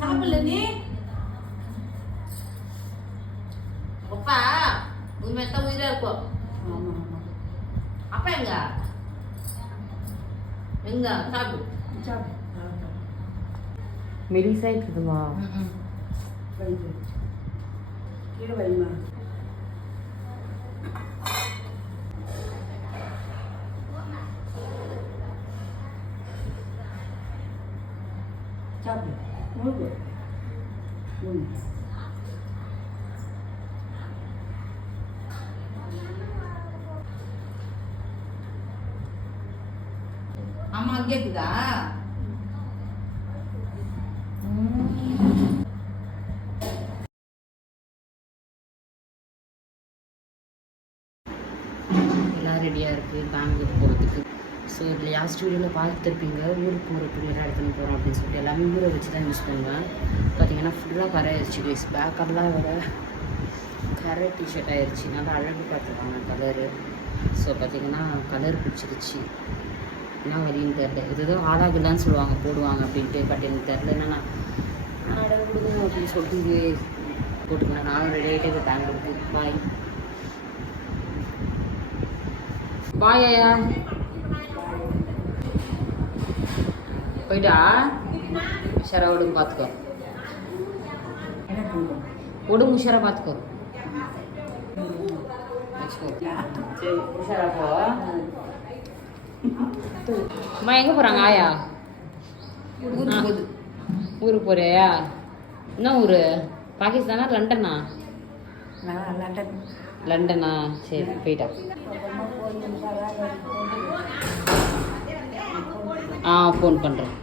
சாப்பிடல நீ அப்பா உண்மையத்தான் உயிரா இருக்கும். அப்பா எங்க எங்க சாப்பிடு மெலிசா இருக்குதுமா. கீழே வைமா. சாப்பிடு முழுகு அம்மா கேக்குதா? எல்லாம் ரெடியாக இருக்குது பெங்களூர் போகிறதுக்கு. ஸோ இதில் லாஸ்ட் வீடியோவில் பார்த்துருப்பீங்க ஊருக்கு போகிற துணியெல்லாம் எடுத்துன்னு போகிறோம் அப்படின்னு சொல்லிட்டு எல்லாமே ஊரை வச்சு தான் யூஸ் பண்ணுவேன். பார்த்தீங்கன்னா ஃபுல்லாக கரை ஆயிடுச்சு கைஸ். பேக்கெல்லாம் வேறு கரை டிஷர்ட் ஆயிடுச்சு. நல்லா அழகு பார்த்துருக்காங்க கலரு. ஸோ பார்த்தீங்கன்னா கலர் பிடிச்சிருச்சு. என்ன வழின்னு தெரில. இதுதான் ஆளாகலான்னு சொல்லுவாங்க போடுவாங்க அப்படின்ட்டு. பட் எனக்கு தெரில என்னன்னா அடகு கொடுக்கணும் அப்படின்னு சொல்லிட்டு போட்டுக்கணும். நானும் ரெடி ஆகிட்டே பெங்களூருக்கு. பாய் பாய் ஐயா போயிட்டா உஷாரா விடுங்க பார்த்துக்கோ. விடுங்க உஷாரா பார்த்துக்கோ. சரி உஷாரா போ. அம்மா எங்கே போகிறாங்க ஆயா? ஊருக்கு போறியா? என்ன ஊர்? பாகிஸ்தானா லண்டனா? லண்டனா? சரி போயிட்டா. ஃபோன் பண்ணுறேன்.